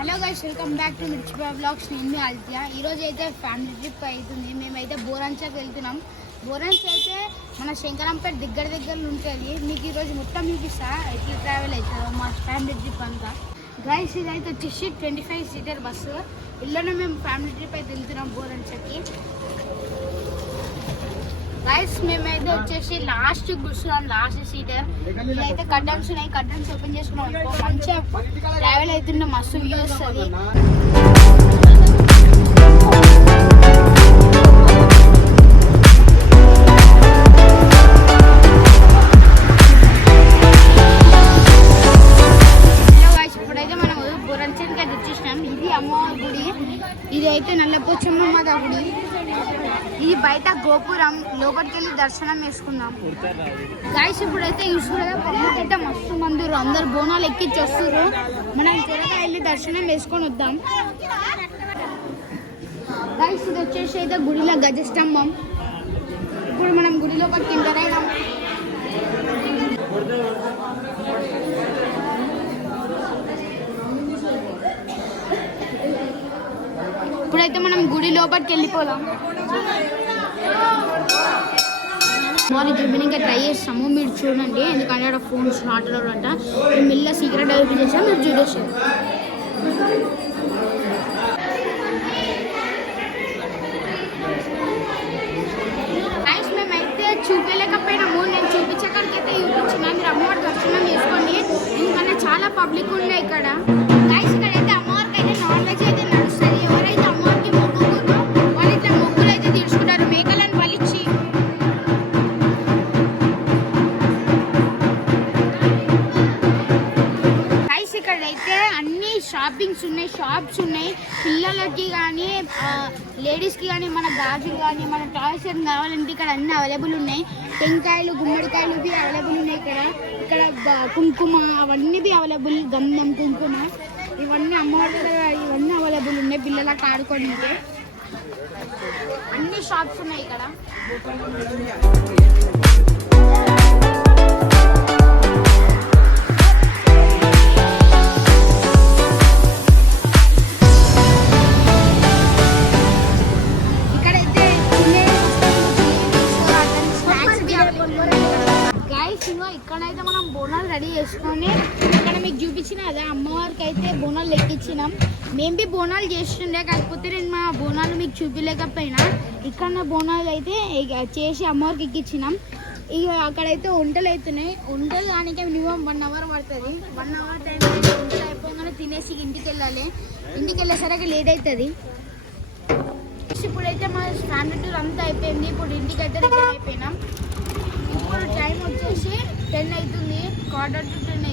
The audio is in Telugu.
Hello guys welcome back to మిర్చిపా vlogs నేను మీ ఆదిత్య. ఈరోజు అయితే ఫ్యామిలీ ట్రిప్ అవుతుంది మేమైతే బోరాంచాకి వెళ్తున్నాం. బోరాంచ్ అయితే మన శంకరంపేట దగ్గర దగ్గర ఉంటుంది. మీకు ఈరోజు మొత్తం చూపిస్తా. ఎట్లా ట్రావెల్ అవుతుందో మా ఫ్యామిలీ ట్రిప్ అంతా. గైస్ ఇదైతే వచ్చేసి ట్వంటీ ఫైవ్ సీటర్ బస్సు ఇల్లునే మేము ఫ్యామిలీ ట్రిప్ అయితే వెళ్తున్నాం. బోర్ గైస్ మేమైతే వచ్చేసి లాస్ట్ కూర్చున్నాం లాస్ట్ సీట్ ఇదైతే కర్టన్స్ ఉన్నాయి కర్టన్స్ ఓపెన్ చేసుకున్నాం మంచిగా ట్రావెల్ అవుతుండే మస్తు వ్యూ వస్తుంది. అయితే నల్లపోచమ్మ గుడి ఇది బయట గోపురం లోపలికి వెళ్ళి దర్శనం చేసుకుందాం. గాయస్ ఇప్పుడైతే చూసుకునే పబ్లిక్ మస్తు మంది అందరు బోనాలు ఎక్కించి వస్తారు మనం త్వరగా వెళ్ళి దర్శనం చేసుకొని వద్దాం. గాయస్ ఇది వచ్చేసి అయితే గుడిలో గజస్తంభం. ఇప్పుడు మనం గుడి లోపలికి ఎంటర్ అయినాం. ఇప్పుడైతే మనం గుడి లోపలికి వెళ్ళిపోదాం. మార్నింగ్ చూపించి ఇంకా ట్రై చేస్తాము. మీరు చూడండి ఎందుకంటే అక్కడ ఫోన్స్ నాట్ అంట. మేము సీక్రెట్ ఓపెన్ చేసాం మీరు చూడొచ్చు. మేమైతే చూపించలేకపోయినాము నేను చూపించక్కడికి అయితే చూపించిన మీరు అమ్మవారి దర్శనం చేసుకోండి. ఎందుకంటే చాలా పబ్లిక్ ఉండే ఇక్కడ. అయితే మేకలను పలిచి గైస్ ఇక్కడ అయితే అన్ని షాపింగ్స్ ఉన్నాయి షాప్స్ ఉన్నాయి. పిల్లలకి కానీ లేడీస్కి కానీ మన గాజులు కానీ మన టాయ్స్ ఏం కావాలంటే ఇక్కడ అన్ని అవైలబుల్ ఉన్నాయి. టెంకాయలు గుమ్మడికాయలు బి అవైలబుల్ ఉన్నాయి ఇక్కడ. ఇక్కడ కుంకుమ అవన్నీ బి అవైలబుల్ గంధం కుంకుమ. ఇవన్నీ అమ్మవారి ఇవన్నీ అవైలబుల్ ఉన్నాయి పిల్లలకు ఆడుకోవడానికి అన్ని షాప్స్ ఉన్నాయి ఇక్కడ. గైస్ ఇంకా ఇక్కడైతే మనం బోనాలు రెడీ చేసుకొని ఇక్కడ మీకు చూపించిన అదే అమ్మవారికి అయితే బోనాలు ఎక్కించినాం మేము బి బోనాలు చేస్తుండే కాకపోతే నేను మా బోనాలు మీకు చూపించలేకపోయినా. ఇక్కడ బోనాలు అయితే ఇక చేసి అమ్మవారికి ఎక్కించినాం ఇక అక్కడైతే వంటలు అవుతున్నాయి. వంటలు దానికి మినిమం వన్ అవర్ పడుతుంది. వన్ అవర్ టైం వంటలు అయిపోగానే తినేసి ఇంటికి వెళ్ళాలి. ఇంటికి వెళ్ళేసరికి లేట్ అవుతుంది. ఇప్పుడైతే మా ఫ్యామిలీ టూర్ అంతా అయిపోయింది. ఇప్పుడు ఇంటికి అయితే రిటర్న్ అయిపోయినాం. ఇప్పుడు టైం వచ్చేసి టెన్ అవుతుంది. Quarter to ten